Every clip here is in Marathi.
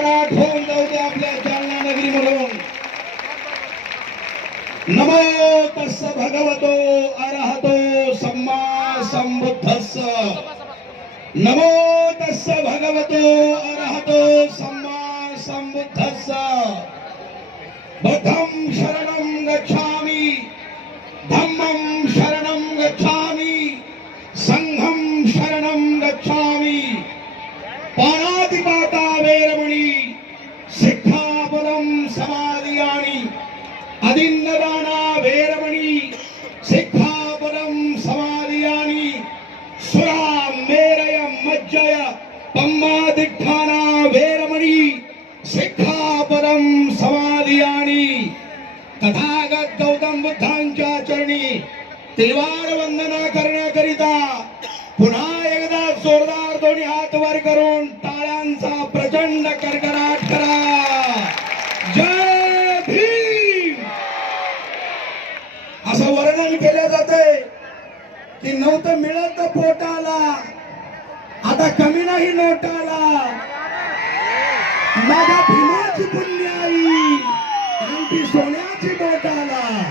कडकडाट घेऊन जाऊ दे आपल्या जालना नगरी म्हणून नमो तस्स भगवतो अरहतो सम्मा संबुद्धस्स. नमो तस्स भगवतो अरहतो सम्मा संबुद्धस्स. बुद्धं सिक्खाबलं समादियानि अदिन्नदाना वेरमणि सिक्खाबलं समादियानि सुरा मेरय मज्जय पम्मादिष्ठाना वेरमणि सिक्खाबलं समादियानि तथागत गौतम बुद्धांच्या चरणी त्रिवार वंदना करण्याकरिता पुन्हा एकदा जोरदार दोन्ही हात वर करून टाळ्यांचा प्रचंड कडकडाट करा जय भीम असं वर्णन केलं जाते की नव्हतं मिळत पोटाला? आता कमी नाही नोटाला. माझ्या भीमाची पुण्याई आमची सोन्याची बोटाला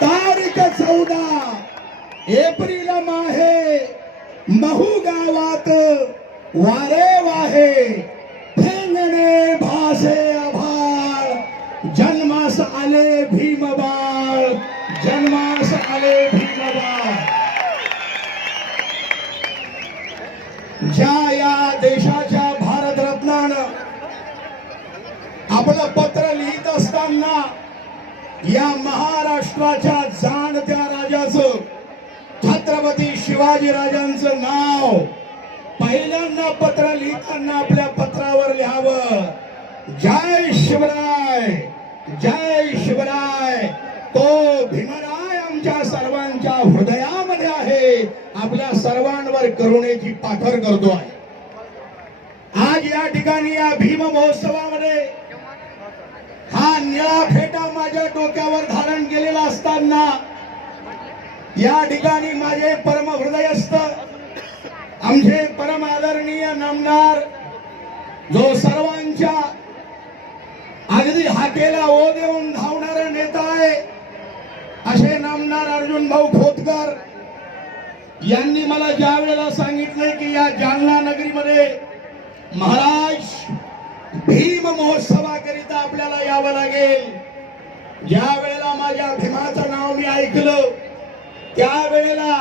तारीख चौदा एप्रिल माहे महू गावात वारे वाहे. फेंगणे भासे आभाळ जन्मास आले भीमबा आले ज्या या देशाच्या भारतरत्नानं आपलं पत्र लिहित असताना या महाराष्ट्राच्या जाणत्या राजाचं छत्रपती शिवाजी राजांचं नाव पहिल्यांदा पत्र लिहिताना आपल्या पत्रावर लिहावं. जय शिवराय जय शिवराय तो भीमराय आमच्या सर्वांच्या हृदयामध्ये आहे आपल्या सर्वांवर करुणेची पाठर करतो आहे. आज या ठिकाणी या भीम महोत्सवामध्ये हा निळा फेटा माझ्या डोक्यावर धारण केलेला असताना या ठिकाणी माझे परम हृदयस्थ आमचे परम आदरणीय नामदार जो सर्वांच्या अगदी हाकेला ओ देऊन धावणारा नेता आहे असे नामदार अर्जुन भाऊ खोतकर यांनी मला ज्या वेळेला सांगितलंय की या जालना नगरीमध्ये महाराज भीम महोत्सवाकरिता आपल्याला यावं लागेल. ज्या वेळेला माझ्या भीमाचं नाव मी ऐकलं त्यावेळेला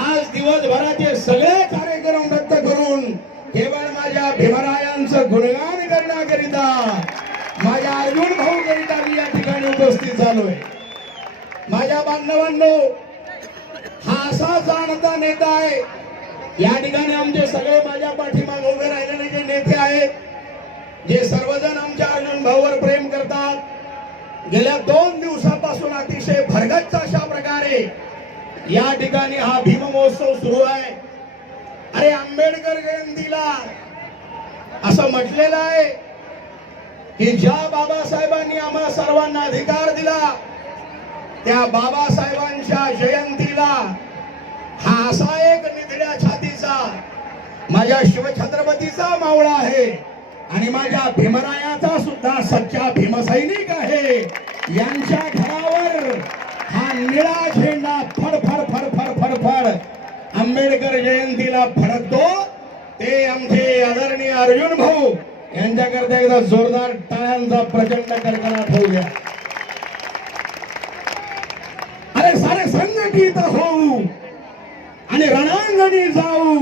आज दिवसभराचे सगळे कार्यक्रम रद्द करून केवळ माझ्या भीमरायांचं गुणगान करण्याकरिता माझ्या अर्जुन भाऊ करिता मी या ठिकाणी उपस्थित झालोय. माझ्या बांधवांनो हा असा जाणता नेता आहे. या ठिकाणी आमचे सगळे माझ्या पाठीमागे उभे राहिलेले जे नेते आहेत जे सर्वजण आमच्या अर्जुन भाऊवर प्रेम करतात गेल्या दोन दिवसापासून अतिशय भरगच्च अशा प्रकारे या ठिकाणी हा भीम महोत्सव सुरू आहे. अरे आंबेडकर जयंतीला असं म्हटलेलं आहे की ज्या बाबासाहेबांनी आम्हा सर्वांना अधिकार दिला त्या बाबासाहेबांच्या जयंतीला हा असा एक निधड्या छातीचा माझ्या शिवछत्रपतीचा मावळा आहे. आणि माझ्या भीमरायाचा सुद्धा सच्चा भीमसैनिक आहे. यांच्या घरावर हा निळा झेंडा फड फड फड फड फड फड आंबेडकर जयंतीला फडकतो. ते आमचे आदरणीय अर्जुन भाऊ यांच्याकरता एकदा जोरदार टाळ्यांचा प्रचंड कडकडाट होऊया अरे गीत होऊ आणि रणांगणी जाऊ.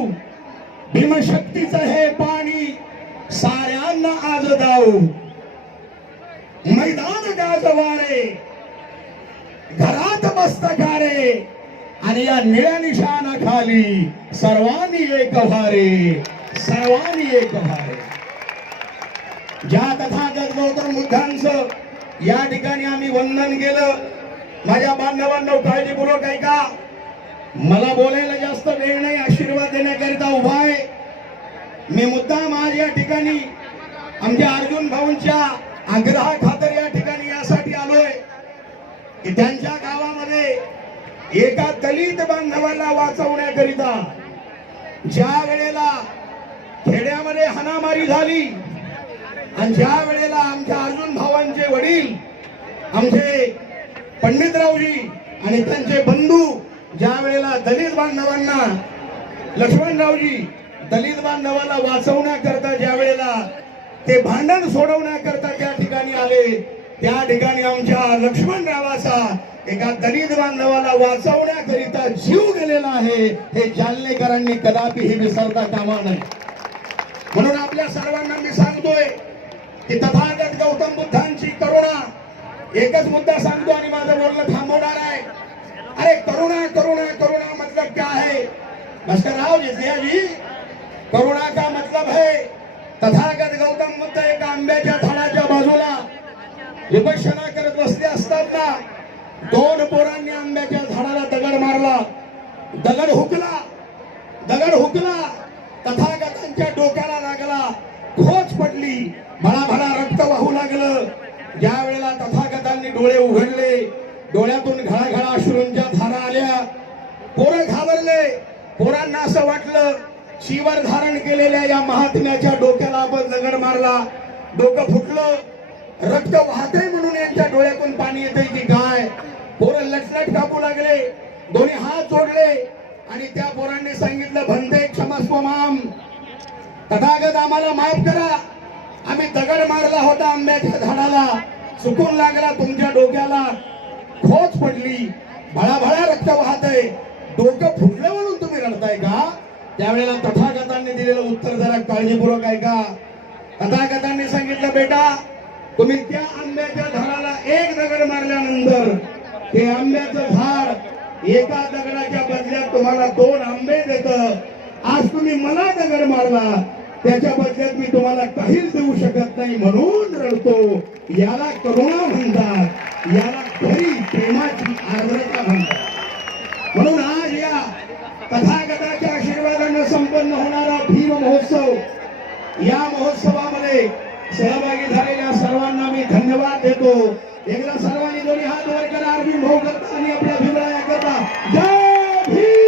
भीमशक्तीच हे पाणी साऱ्यांना आज दाऊ मैदान गाजवारे घरात मस्तकारे आणि या निळ्या निशाणाखाली सर्वांनी एक व्हारे सर्वांनी एक व्हारे. ज्या तथागत गौतम बुद्धांचं या ठिकाणी आम्ही वंदन केलं माझ्या बांधवांनो काळजीपूर्वक ऐका. मला बोलायला जास्त वेळ नाही आशीर्वाद देण्याकरिता उभा आहे. मी मुद्दाम आज या ठिकाणी आमच्या अर्जुन भाऊंच्या आग्रहा खातर या ठिकाणी यासाठी आलोय की त्यांच्या गावामध्ये एका दलित बांधवाला वाचवण्याकरिता ज्या वेळेला खेड्यामध्ये मध्ये हाणामारी झाली आणि ज्या वेळेला आमच्या अर्जुन भावांचे वडील आमचे पंडितरावजी आणि त्यांचे बंधू ज्या वेळेला दलित बांधवांना लक्ष्मणरावजी दलित बांधवाला वाचवण्याकरता ज्या वेळेला ते भांडण सोडवण्याकरता त्या ठिकाणी आले त्या ठिकाणी आमच्या लक्ष्मणरावाचा एका दलित बांधवाला वाचवण्याकरिता जीव गेलेला आहे हे जालनेकरांनी कदापिही विसरता कामा नये. म्हणून आपल्या सर्वांना मी सांगतोय की तथागत गौतम बुद्धांची एकच मुद्दा सांगतो आणि माझं बोलणं थांबवणार आहे. अरे करुणा करुणा करुणा मतलब क्या है? भास्करराव जितिया जी करुणा का मतलब है? तथागत गौतम बुद्ध एका आंब्याच्या झाडाच्या बाजूला विपक्षणा करत बसले असताना दोन पोरांनी आंब्याच्या झाडाला दगड मारला. दगड हुकला दगड हुकला तथागतांच्या डोक्याला लागला. खोच पडली भळा रक्त वाहू लागलं. ज्यावेळेस त्यांनी डोळे उघडले. डोळ्यातून घळाघळा अश्रूंच्या धारा आल्या. पोरं घाबरले. पोरांना असं वाटलं शिवर धारण केलेल्या या महात्म्याच्या डोक्याला आपण दगड मारला. डोकं फुटलं. रक्त वाहतय म्हणून यांच्या डोळ्यातून पाणी येतंय की काय? पोरं लटलट कापू लागले. दोन्ही हात जोडले. आणि त्या पोरांनी सांगितलं भंते क्षमस्व माम तथागत आम्हाला माफ करा. आम्ही दगड मारला होता आंब्याच्या झाडाला. चुकून लागला तुमच्या डोक्याला. खोच पडली. भळाभळा रक्त वाहतय. डोकं फुटलं म्हणून तुम्ही रडताय का? त्यावेळेला तथागतांनी दिलेलं उत्तर जरा काळजीपूर्वक आहे का तथागतांनी सांगितलं बेटा तुम्ही त्या आंब्याच्या झाडाला एक दगड मारल्यानंतर ते आंब्याचं झाड एका दगडाच्या बदल्यात तुम्हाला दोन आंबे देत. आज तुम्ही मला दगड मारला. त्याच्या बदल्यात मी तुम्हाला काहीच देऊ शकत नाही म्हणून रडतो. याला करुणा म्हणतात. याला खरी प्रेमाची आर्द्रता म्हणतात. म्हणून आज या तथागताच्या आशीर्वादानं संपन्न होणारा भीम महोत्सव या महोत्सवामध्ये सहभागी झालेल्या सर्वांना मी धन्यवाद देतो. एकदा सर्वांनी दोन्ही हात वर करा. अर्जुन भाऊ करता आणि आपल्या अभिप्राया करता जय भीम!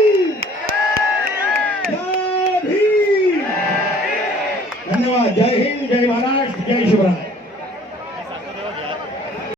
जय